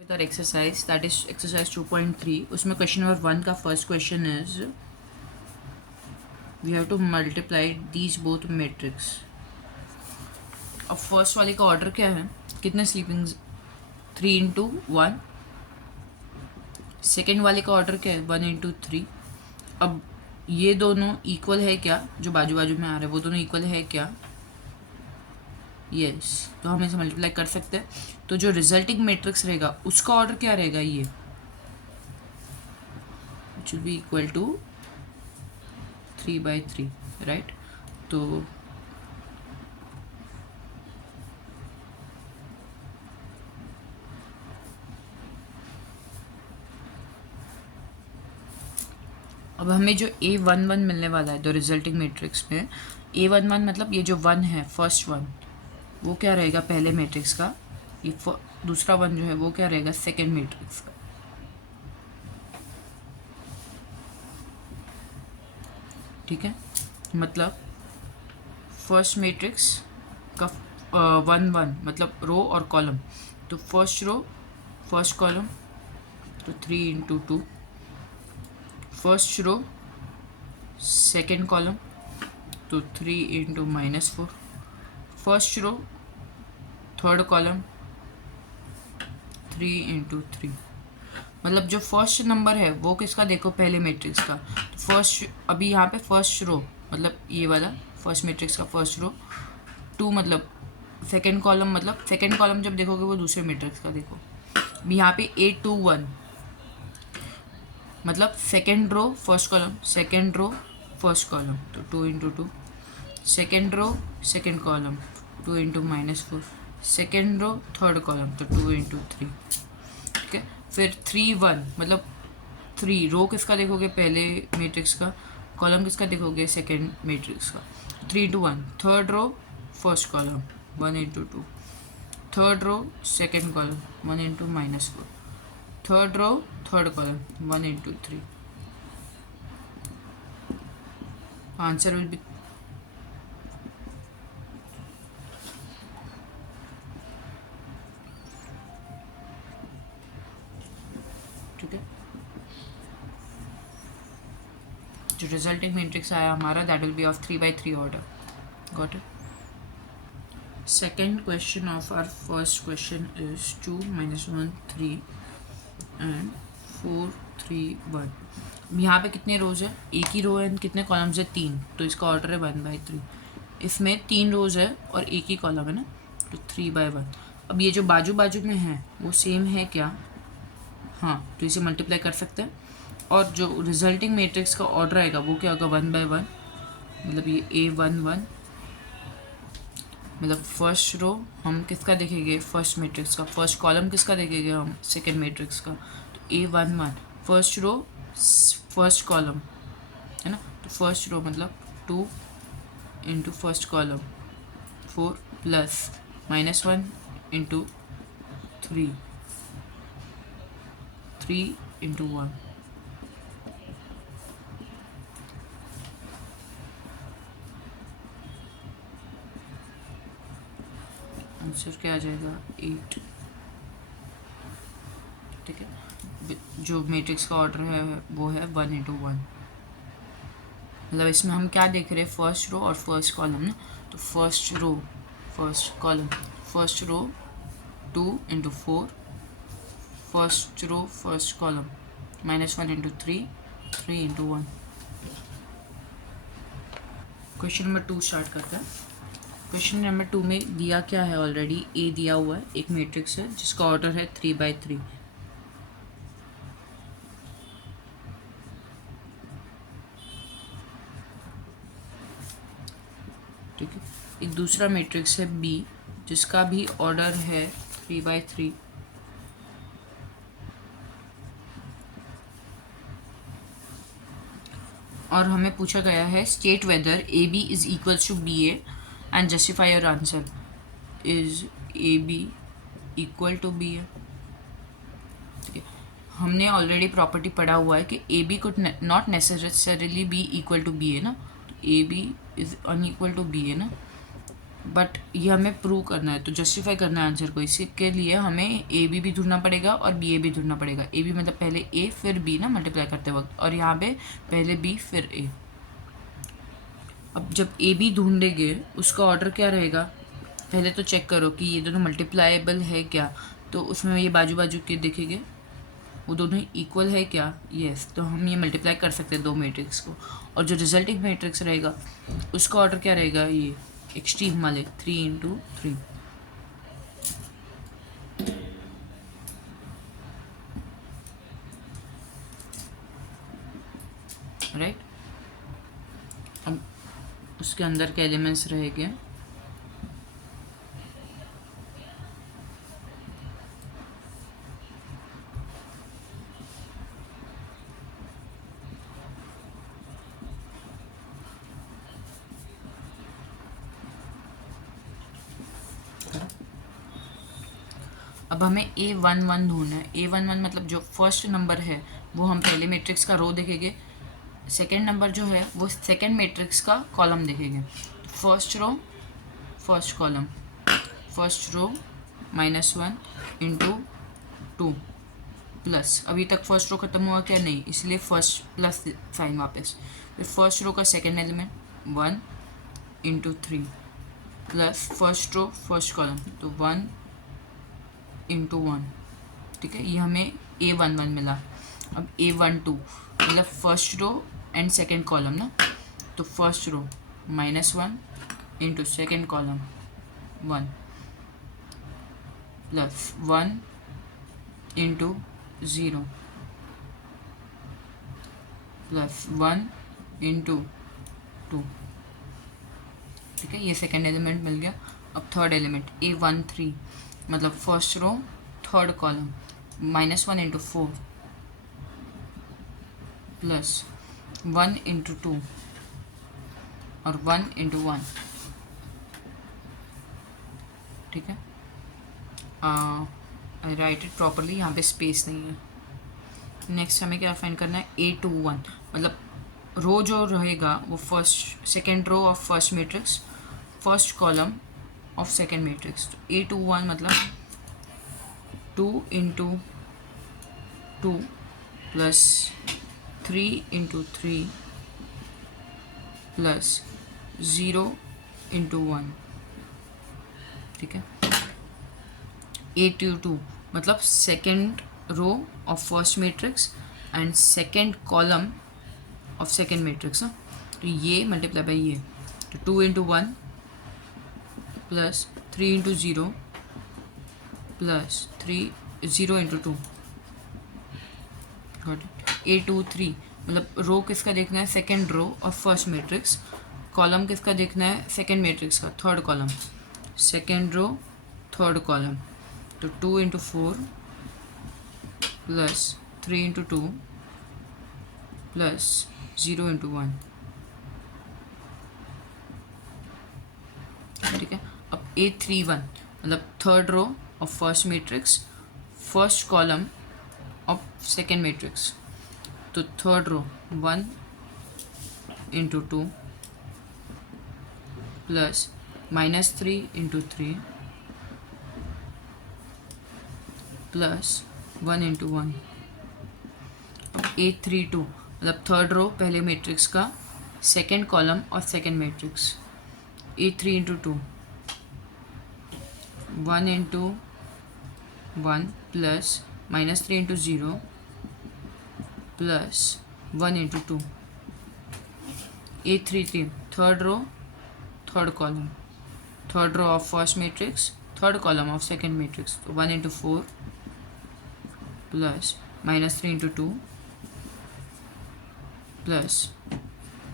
with our exercise, that is exercise 2.3. उसमें question number 1 का first question is we have to multiply these both matrix. अब first वाले का order क्या है, कितने स्लीपिंग्स 3 into 1. सेकेंड वाले का ऑर्डर क्या है 1 into 3. अब ये दोनों इक्वल है क्या, जो बाजू बाजू में आ रहे हैं वो दोनों इक्वल है क्या? यस, तो हम इसे मल्टीप्लाई कर सकते हैं. तो जो रिजल्टिंग मैट्रिक्स रहेगा उसका ऑर्डर क्या रहेगा, ये it should be equal to 3/3, right. तो अब हमें जो A11 मिलने वाला है द रिजल्टिंग मैट्रिक्स में, A11 मतलब ये जो 1 है फर्स्ट वन, वो क्या रहेगा पहले मैट्रिक्स का, ये दूसरा वन जो है वो क्या रहेगा सेकेंड मैट्रिक्स का. ठीक है, मतलब फर्स्ट मैट्रिक्स का 1 1 मतलब रो और कॉलम. तो फर्स्ट रो फर्स्ट कॉलम तो 3 into 2. First row second column तो 3 into -4. First row third column 3 into 3. मतलब जो फर्स्ट नंबर है वो किसका, देखो पहले मैट्रिक्स का. तो फर्स्ट अभी यहाँ पे फर्स्ट रो मतलब ये वाला फर्स्ट मैट्रिक्स का फर्स्ट रो, 2 मतलब सेकेंड कॉलम, मतलब सेकेंड कॉलम जब देखोगे वो दूसरे मैट्रिक्स का. देखो यहाँ पे 8 2 1 मतलब second row first column, second row first column तो 2 into 2. Second row second column 2 into -4. Second row third column तो 2 into 3. ठीक है, फिर 3 1 मतलब 3 रो किसका देखोगे पहले मैट्रिक्स का, कॉलम किसका देखोगे सेकेंड मैट्रिक्स का. 3 into 1 third row first column 1 into 2. Third row second column 1 into -4. Third row third column 1 into 3. Answer will be ठीक है. जो रिजल्टिंग मैट्रिक्स आया हमारा that will be of 3/3 order. Got it. Second question of our first question is 2 -1 3 and 4 3 1. यहाँ पे कितने रोज है, एक ही रो है एंड कितने कॉलम्स है 3, तो इसका ऑर्डर है 1/3. इसमें 3 रोज है और एक ही कॉलम है ना, तो 3/1. अब ये जो बाजू बाजू में है वो सेम है क्या, हाँ, तो इसे मल्टीप्लाई कर सकते हैं. और जो रिजल्टिंग मैट्रिक्स का ऑर्डर आएगा वो क्या होगा 1/1, मतलब ये A11 मतलब फर्स्ट रो हम किसका देखेंगे फर्स्ट मैट्रिक्स का, फर्स्ट कॉलम किसका देखेंगे हम सेकेंड मैट्रिक्स का. तो A11 first row first column है ना, तो फर्स्ट रो मतलब 2 into first column 4 plus -1 into 3 3 into 1. Answer क्या आ जाएगा 8. ठीक है, जो मैट्रिक्स का ऑर्डर है वो है 1 into 1. मतलब इसमें हम क्या देख रहे हैं फर्स्ट रो और फर्स्ट कॉलम ना, तो first row first column first row 2 into 4, first row first column -1 into 3 3 into 1. Question number 2 start करते हैं. क्वेश्चन नंबर 2 में दिया क्या है, ऑलरेडी ए दिया हुआ है, एक मैट्रिक्स है जिसका ऑर्डर है 3/3. ठीक है, एक दूसरा मैट्रिक्स है बी जिसका भी ऑर्डर है 3/3. और हमें पूछा गया है state whether a b is equals to b a and justify your answer. Is a b equal to b a. हमने ऑलरेडी प्रॉपर्टी पढ़ा हुआ है कि a b could not necessarily be equal to b a ना, a b is unequal to b a ना. But ये हमें prove करना है, तो जस्टिफाई करना है आंसर को। इसके लिए हमें ए बी भी ढूंढना पड़ेगा और बी ए भी ढूंढना पड़ेगा। ए बी मतलब पहले ए फिर बी ना मल्टीप्लाई करते वक्त, और यहाँ पे पहले बी फिर ए। अब जब ए बी ढूंढेंगे उसका ऑर्डर क्या रहेगा, पहले तो चेक करो कि ये दोनों मल्टीप्लाएबल है क्या। तो उसमें ये बाजू बाजू के देखेंगे वो दोनों इक्वल है क्या, यस, तो हम ये मल्टीप्लाई कर सकते हैं दो मैट्रिक्स को। और जो रिजल्टिंग मैट्रिक्स रहेगा उसका ऑर्डर क्या रहेगा, ये एक्सट्रीम वाले 3 × 3, राइट। अब उसके अंदर के एलिमेंट्स रहेंगे अब हमें A11 ढूंढना है। A11 मतलब जो फर्स्ट नंबर है वो हम पहले मैट्रिक्स का रो देखेंगे, सेकेंड नंबर जो है वो सेकेंड मैट्रिक्स का कॉलम देखेंगे। First row first column, first row -1 × 2 plus, अभी तक फर्स्ट रो खत्म हुआ क्या, नहीं, इसलिए फर्स्ट प्लस साइन वापस। फिर फर्स्ट रो का second element 1 × 3 plus first row first column, तो 1 × 1, ठीक है। ये हमें A11 मिला। अब A12 मतलब first row and second column ना, तो first row -1 × second column 1 plus 1 × 0 plus 1 × 2, ठीक है। ये सेकेंड एलिमेंट मिल गया। अब थर्ड एलिमेंट A13 मतलब first row third column -1 × 4 plus 1 × 2 और 1 × 1, ठीक है। आई राइट इट प्रॉपरली, यहाँ पे स्पेस नहीं है। नेक्स्ट हमें क्या फाइंड करना है, A21 मतलब रो जो रहेगा वो first second row of first matrix, first column of second matrix. तो A21 मतलब 2 × 2 प्लस 3 × 3 प्लस 0 × 1, ठीक है। A22 मतलब second row of first matrix and second column of second matrix ना, तो ये मल्टीप्लाई बाई ये, तो 2 × 1 plus 3 × 0 plus 0 × 2, got it. A23 मतलब रो किसका देखना है, second row of first matrix, column किसका देखना है, सेकेंड मैट्रिक्स का third column, second row third column, तो 2 × 4 प्लस 3 × 2 प्लस 0 × 1, ठीक है। अब A31 मतलब third row of first matrix, first column of second matrix, तो थर्ड रो 1 × 2 प्लस -3 × 3 प्लस 1 × 1। अब A32 मतलब थर्ड रो पहले मैट्रिक्स का, सेकेंड कॉलम और second matrix, A3 × 2 1 × 1 plus -3 × 0 plus 1 × 2। A33 third row third column, third row of first matrix, third column of second matrix, तो 1 × 4 plus -3 × 2 plus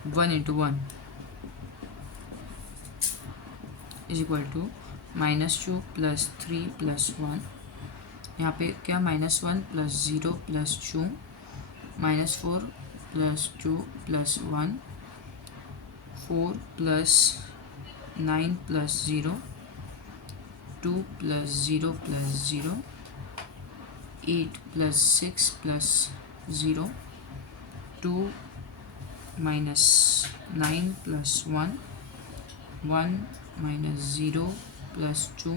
1 × 1 is equal to -2 plus 3 plus 1, यहाँ पे क्या -1 plus 0 plus 2, -4 plus 2 plus 1, 4 plus 9 plus 0, 2 plus 0 plus 0, 8 plus 6 plus 0, 2 -9 plus 1, 1 minus 0 plus 2,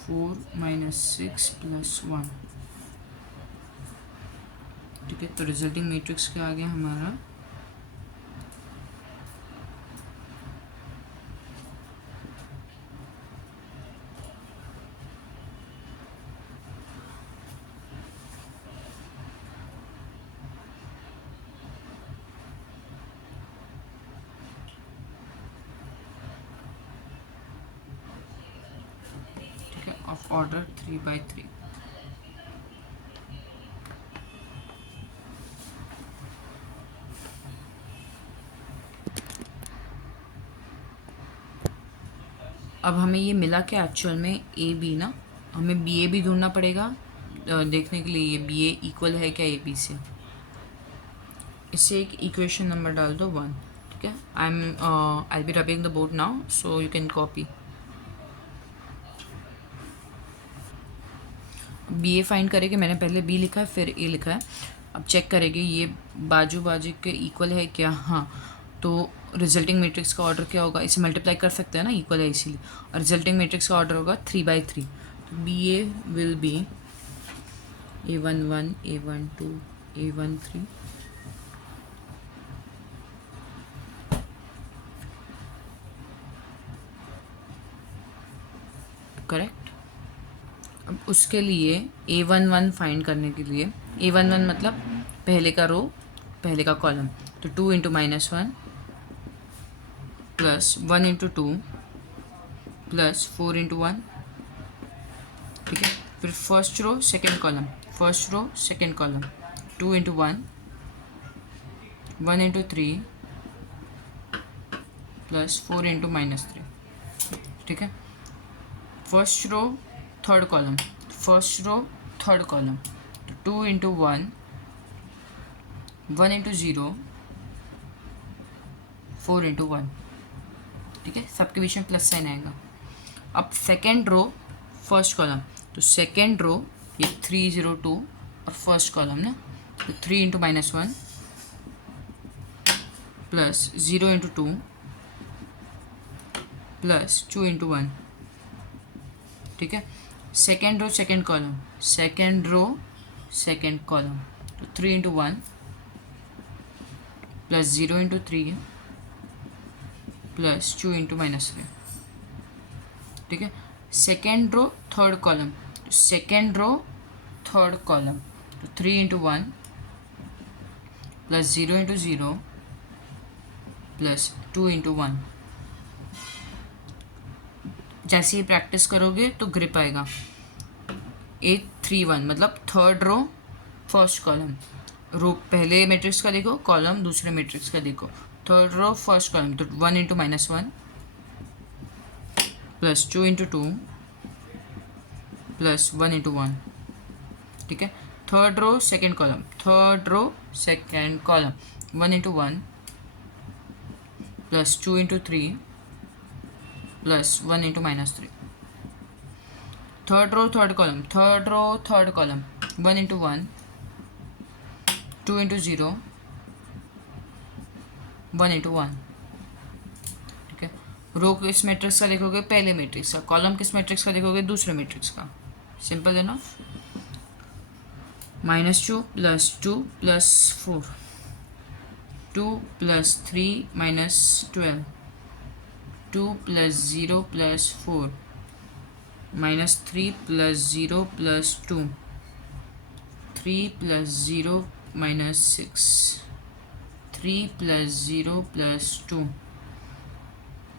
4 minus 6 plus 1। ठीक है, तो resulting matrix क्या आ गया हमारा, ठीक है, ऑफ ऑर्डर 3/3। अब हमें ये मिला क्या एक्चुअल में, ए बी ना, हमें बी ए भी ढूंढना पड़ेगा देखने के लिए ये बी ए इक्वल है क्या ए बी से। इससे एक इक्वेशन नंबर डाल दो 1। ठीक है, I be rubbing the board now so you can copy. B a फाइंड करेंगे, मैंने पहले बी लिखा है फिर ए लिखा है। अब चेक करेंगे ये बाजू बाजू के इक्वल है क्या, हाँ। तो रिजल्टिंग मैट्रिक्स का ऑर्डर क्या होगा, इसे मल्टीप्लाई कर सकते हैं ना, इक्वल है इसीलिए। और रिजल्टिंग मैट्रिक्स का ऑर्डर होगा 3/3। तो B A will be A11, A12, A13, correct. अब उसके लिए A11 फाइंड करने के लिए, A11 मतलब पहले का रो पहले का कॉलम, तो 2 into -1 plus 1 into 2 plus 4 into 1। ठीक है, फिर first row second column, first row second column, 2 into 1, 1 into 3 plus 4 into -3। ठीक है, first row third column, first row third column, तो 2 इंटू 1, 1 इंटू 0, 4 इंटू 1। ठीक है, सबके बीच में प्लस साइन आएगा। अब सेकेंड रो फर्स्ट कॉलम, तो सेकेंड रो ये 302 और फर्स्ट कॉलम ना, तो 3 into -1 plus 0 into 2 plus 2 into 1। ठीक है, second row second column, second row second column, तो 3 into 1 plus 0 into 3 plus 2 into -3। ठीक है, second row third column, second row third column, तो 3 into 1 plus 0 into 0 plus 2 into 1। जैसे ही practice करोगे तो grip आएगा। 831 मतलब थर्ड रो फर्स्ट कॉलम, रो पहले मैट्रिक्स का देखो, कॉलम दूसरे मैट्रिक्स का देखो। थर्ड रो फर्स्ट कॉलम, तो 1 into -1 plus 2 into 2 plus 1 into 1। ठीक है, third row second column, third row second column, 1 into 1 plus 2 into 3 plus 1 into -3। Third row third column, third row third column, 1 into 1, 2 into 0, 1 into 1। ठीक है, रो किस matrix का देखोगे, पहले matrix का। Column किस मैट्रिक्स का देखोगे, दूसरे मैट्रिक्स का। सिंपल है ना। -2 plus 2 plus 4, 2 plus 3 -12, 2 plus 0 plus 4, -3 plus 0 plus 2, 3 plus 0 -6, 3 plus 0 plus 2,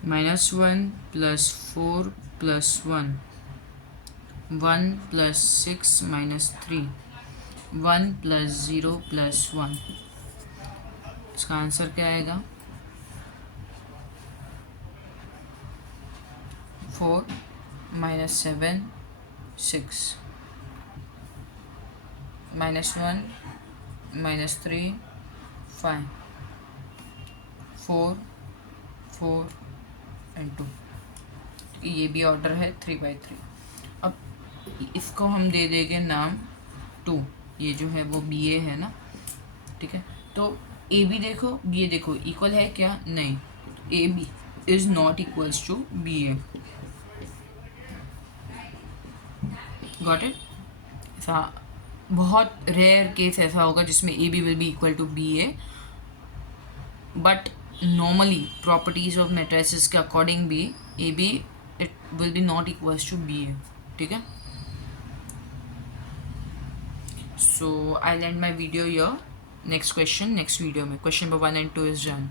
-1 plus 4 plus 1, 1 plus 6 -3, 1 plus 0 plus 1। इसका आंसर क्या आएगा, 4 -7 6 -1 -3 5 4 4 एंड 2। ये भी ऑर्डर है 3/3। अब इसको हम दे देंगे नाम 2, ये जो है वो बी ए है ना। ठीक है, तो ए बी देखो, बी ए देखो, इक्वल है क्या, नहीं। A B is not equals to BA. Got it? ऐसा बहुत रेयर केस ऐसा होगा जिसमें AB will be equal to BA, but normally properties of matrices के according भी AB it will be not equals to BA. ठीक है? So I'll end my video here. Next question next video में question number 1 and 2 is done.